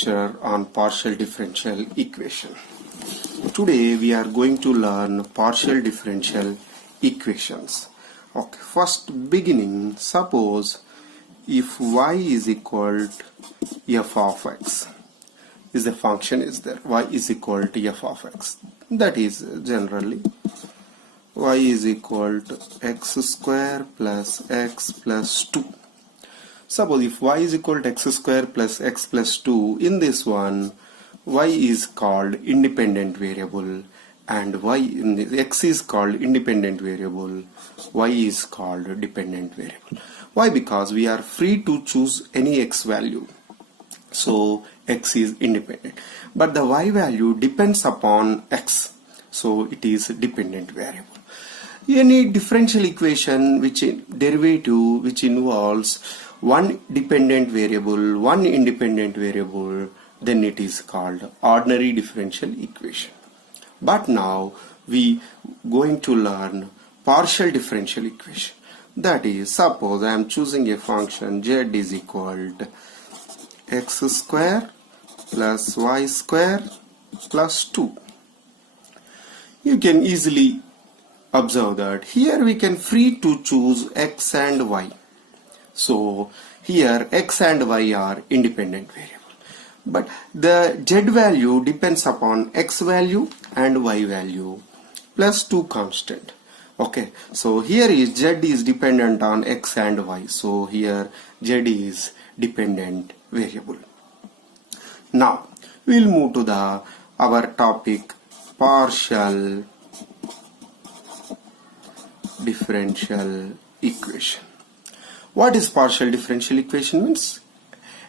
lecture on partial differential equation. Today we are going to learn partial differential equations. Okay, first beginning, suppose if y is equal to f of x, is the function is there, y is equal to f of x, that is generally y is equal to x square plus x plus 2. Suppose if y is equal to x square plus x plus 2, in this one y is called independent variable and y in the x is called independent variable, y is called dependent variable. Why? Because we are free to choose any x value, so x is independent, but the y value depends upon x, so it is dependent variable. Any differential equation which derivative which involves one dependent variable, one independent variable, then it is called ordinary differential equation. But now we going to learn partial differential equation. That is, suppose I am choosing a function z is equal to x square plus y square plus 2. You can easily observe that here we can free to choose x and y. So here x and y are independent variable, but the z value depends upon x value and y value plus 2 constant. Okay, so here is z is dependent on x and y, so here z is dependent variable. Now we will move to our topic, partial differential equation. What is partial differential equation? Means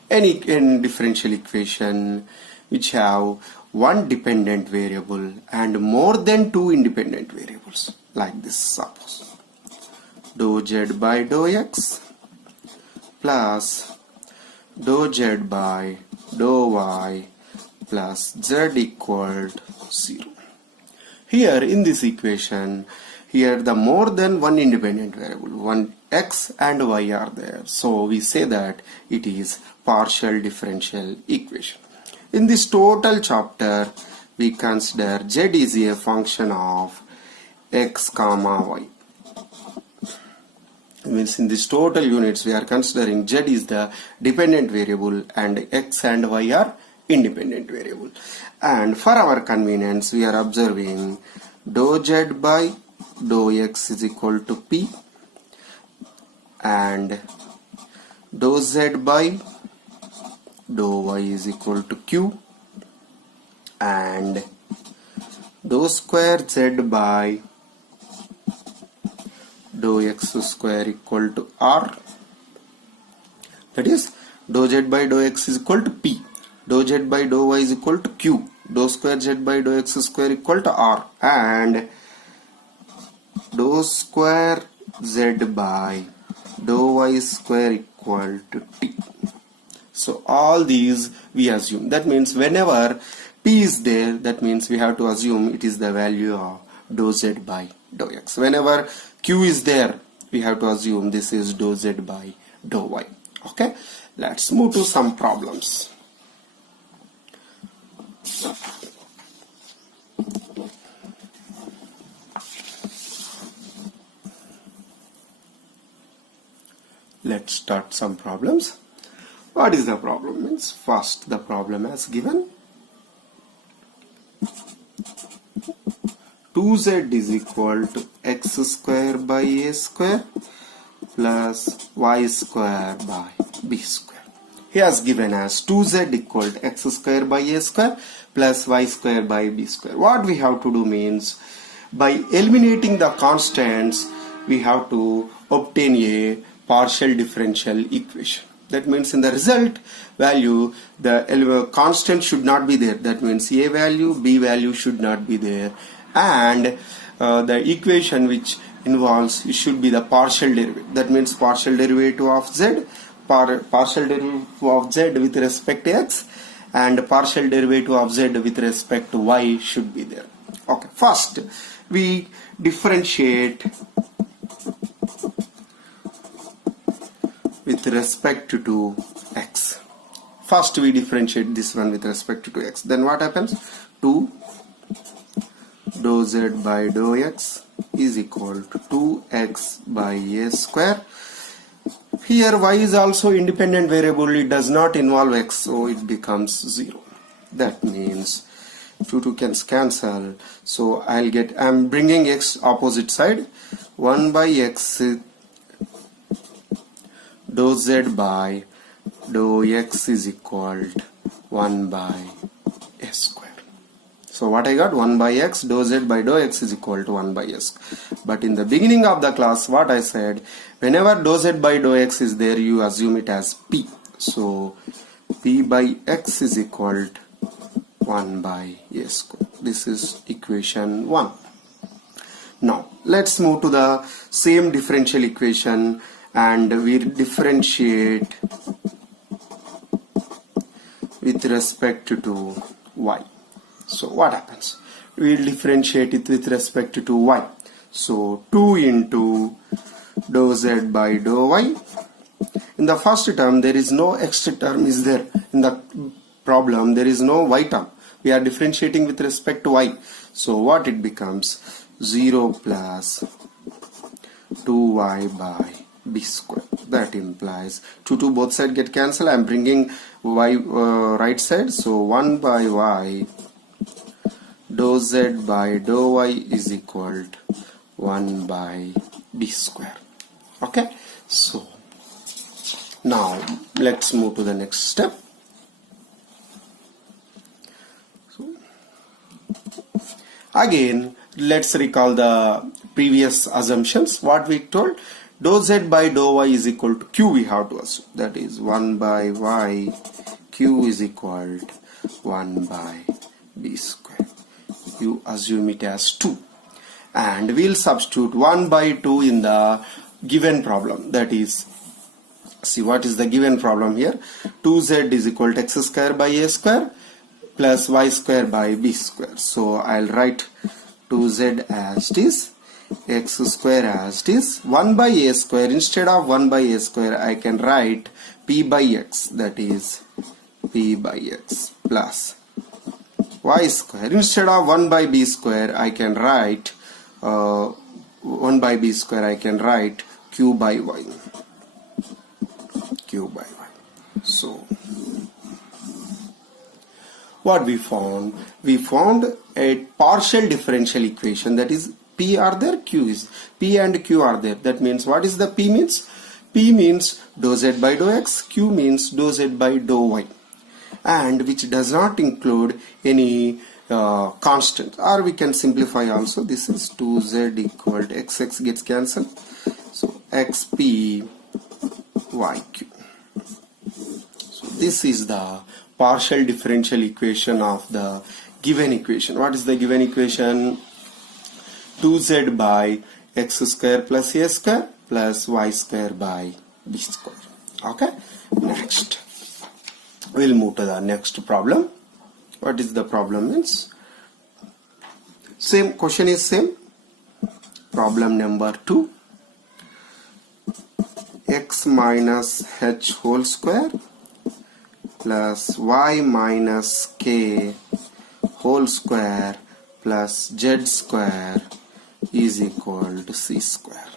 any differential equation which have one dependent variable and more than two independent variables, like this. Suppose dou z by dou x plus dou z by dou y plus z equal to 0. Here in this equation, here the more than one independent variable, one x and y are there, so we say that it is partial differential equation. In this total chapter we consider z is a function of x comma y. Means in this total units we are considering z is the dependent variable and x and y are independent variable. And for our convenience we are observing dou z by dou x is equal to p and dou z by dou y is equal to q and dou square z by dou x square equal to r. That is, dou z by dou x is equal to p, dou z by dou y is equal to q, dou square z by dou x square equal to r, and dou square z by dou y square equal to t. So all these we assume. That means whenever p is there, that means we have to assume it is the value of dou z by dou x. Whenever q is there, we have to assume this is dou z by dou y. Okay, let's move to some problems. Let's start some problems. What is the problem? Means first the problem as given. 2z is equal to x square by a square plus y square by b square. He has given as 2z equal to x square by a square plus y square by b square. What we have to do means, by eliminating the constants, we have to obtain a partial differential equation. That means in the result value the constant should not be there. That means a value, b value should not be there, and the equation which involves it should be the partial derivative. That means partial derivative of z, partial derivative of z with respect to x, and partial derivative of z with respect to y should be there. Okay, first we differentiate with respect to x. First we differentiate this one with respect to x. Then what happens? 2 dou z by dou x is equal to 2x by a square. Here y is also independent variable, it does not involve x, so it becomes 0. That means 2 can cancel, so I'm bringing x opposite side. 1 by x dou z by dou x is equal to 1 by a square. So what I got? 1 by x dou z by dou x is equal to 1 by s. But in the beginning of the class, what I said, whenever dou z by dou x is there, you assume it as p. So p by x is equal to 1 by a square. This is equation 1. Now let's move to the same differential equation and we differentiate with respect to y. So what happens? We will differentiate it with respect to y. So 2 into dou z by dou y. In the first term there is no x term is there. In the problem there is no y term. We are differentiating with respect to y. So what it becomes? 0 plus 2y by b square. That implies 2 both sides get cancelled. I am bringing y right side. So 1 by y dou z by dou y is equal to 1 by b square. Okay, so now let's move to the next step. So again let's recall the previous assumptions. What we told, dou z by dou y is equal to q, we have to assume, that is 1 by y q is equal to 1 by b square. You assume it as 2 and we'll substitute 1 by 2 in the given problem. That is, see what is the given problem here. 2z is equal to x square by a square plus y square by b square. So I'll write 2z as it is, x square as it is. 1 by a square, instead of 1 by a square I can write p by x, that is p by x plus y square. Instead of 1 by b square I can write 1 by b square I can write q by y. Q by y. So what we found? We found a partial differential equation, that is p are there, q is, p and q are there. That means, what is the p means? P means dou z by dou x, q means dou z by dou y, and which does not include any constant. Or we can simplify also, this is 2z equal to x gets cancelled, so xp yq. So this is the partial differential equation of the given equation. What is the given equation? 2z by x square plus a square plus y square by b square. Okay, next we'll move to the next problem. What is the problem means? Same question is same. Problem number 2. X minus h whole square plus y minus k whole square plus z square is equal to c square.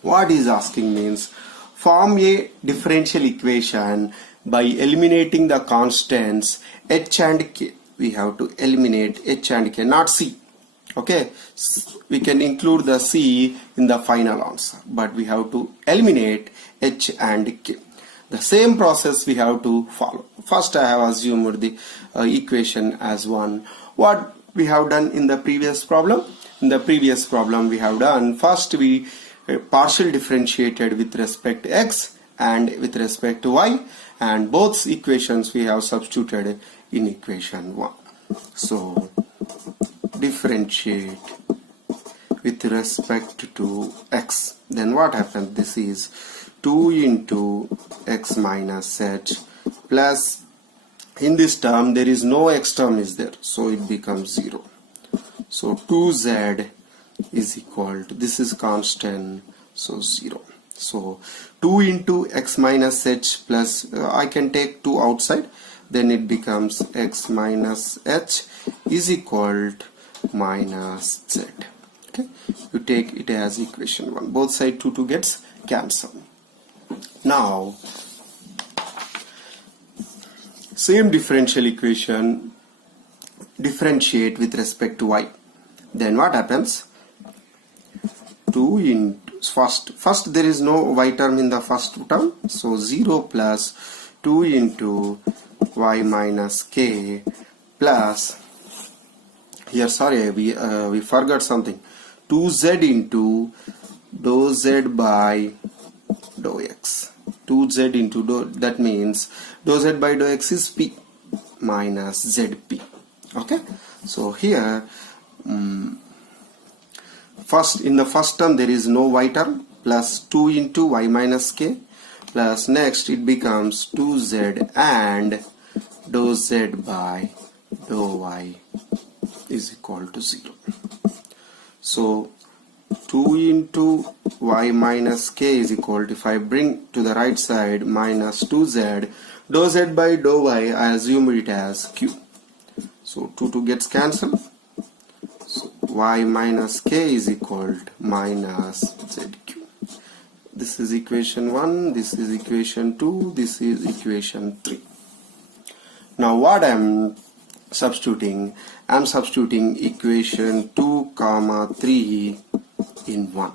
What is asking means, form a differential equation by eliminating the constants h and k. We have to eliminate h and k, not c. Okay, we can include the c in the final answer, but we have to eliminate h and k. The same process we have to follow. First I have assumed the equation as 1. What we have done in the previous problem? In the previous problem we have done, first we partial differentiated with respect to x and with respect to y, and both equations we have substituted in equation 1. So differentiate with respect to x. Then what happens? This is 2 into x minus h plus, in this term there is no x term is there, so it becomes 0. So 2z is equal to, this is constant, so 0. So 2 into x minus h plus, I can take 2 outside, then it becomes x minus h is equal to minus z. Okay, you take it as equation 1. Both side 2 gets cancelled. Now same differential equation, differentiate with respect to y. Then what happens? 2 into first there is no y term in the first term, so 0 plus 2 into y minus k plus, here sorry we forgot something, 2z into dou z by dou x. 2z into dou, that means dou z by dou x is p minus zp. Okay, so here first, in the first term there is no y term, plus 2 into y minus k, plus next it becomes 2z and dou z by dou y is equal to 0. So 2 into y minus k is equal to, if I bring to the right side, minus 2z, dou z by dou y, I assume it as q. So 2 gets cancelled. So y minus k is equal to minus zq. This is equation 1, this is equation 2, this is equation 3. Now what I am substituting? I am substituting equation 2, 3 in 1.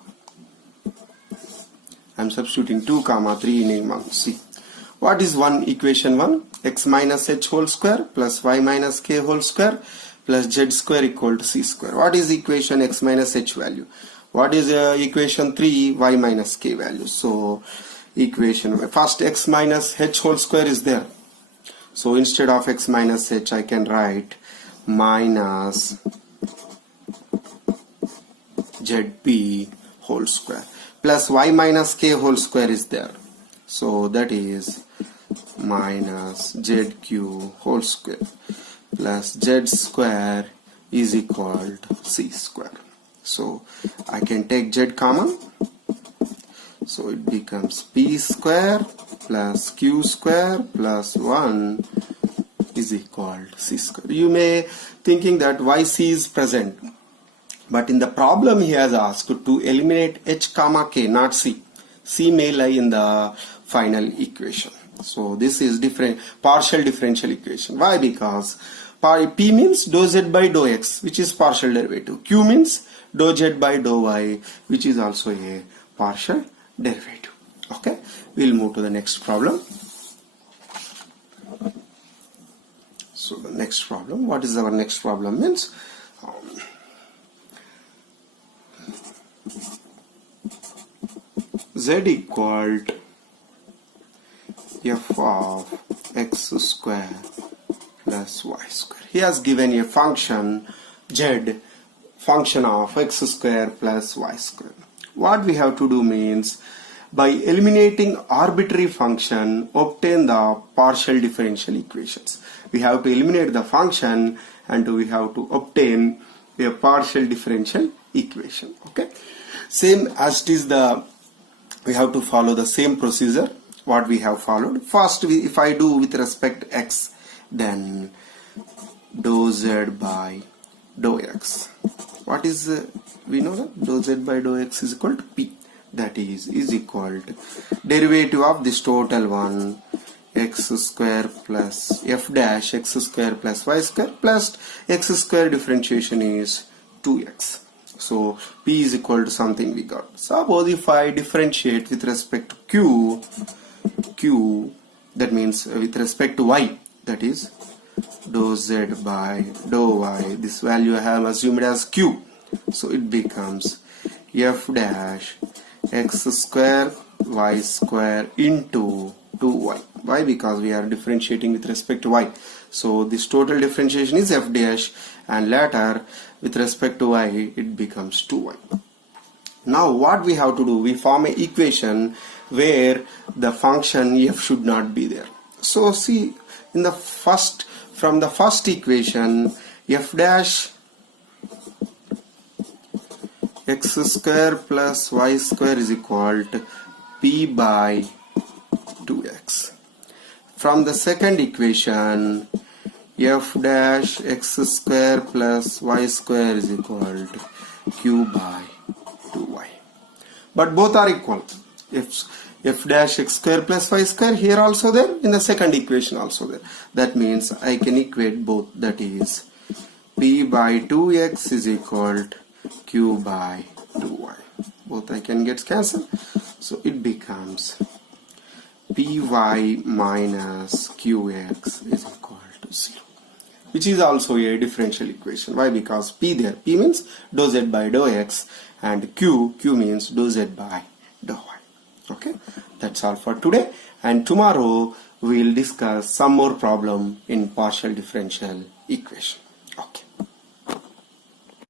I am substituting 2, 3 in 1. See, what is equation 1? X minus h whole square plus y minus k whole square plus z square equal to c square. What is equation x minus h value? What is equation 3? Y minus k value. So equation, first x minus h whole square is there. So instead of x minus h, I can write minus zp whole square plus y minus k whole square is there. So that is minus zq whole square plus z square is equal to c square. So I can take z common, so it becomes p square plus q square plus 1 is equal to c square. You may thinking that why c is present, but in the problem he has asked to eliminate h comma k, not c. C may lie in the final equation. So this is partial differential equation. Why? Because p means dou z by dou x, which is partial derivative. Q means dou z by dou y, which is also a partial derivative. Okay, we'll move to the next problem. So the next problem, what is our next problem means? Z equal to f of x square plus y square. He has given a function z, function of x square plus y square. What we have to do means, by eliminating arbitrary function, obtain the partial differential equations. We have to eliminate the function and we have to obtain a partial differential equation. Okay, same as it is we have to follow the same procedure what we have followed. First, if I do with respect to x, then dou z by dou x. What is, we know that dou z by dou x is equal to p. That is equal to derivative of this total one, x square plus f dash x square plus y square plus x square differentiation is 2x. So p is equal to something we got. Suppose if I differentiate with respect to q, that means with respect to y, that is dou z by dou y. This value I have assumed as q. So it becomes f dash x square y square into 2y. Why? Because we are differentiating with respect to y. So this total differentiation is f dash, and later with respect to y it becomes 2y. Now what we have to do, we form an equation where the function f should not be there. So see, in the from the first equation, f dash x square plus y square is equal to p by 2x. From the second equation, f dash x square plus y square is equal to q by 2y. But both are equal. F dash x square plus y square here also there, in the second equation also there. That means I can equate both, that is p by 2x is equal to q by 2y. Both I can get cancelled. So it becomes py minus qx is equal to 0. Which is also a differential equation. Why? Because p there. P means dou z by dou x and q means dou z by dou y. Okay, that's all for today, and tomorrow we will discuss some more problem in partial differential equation.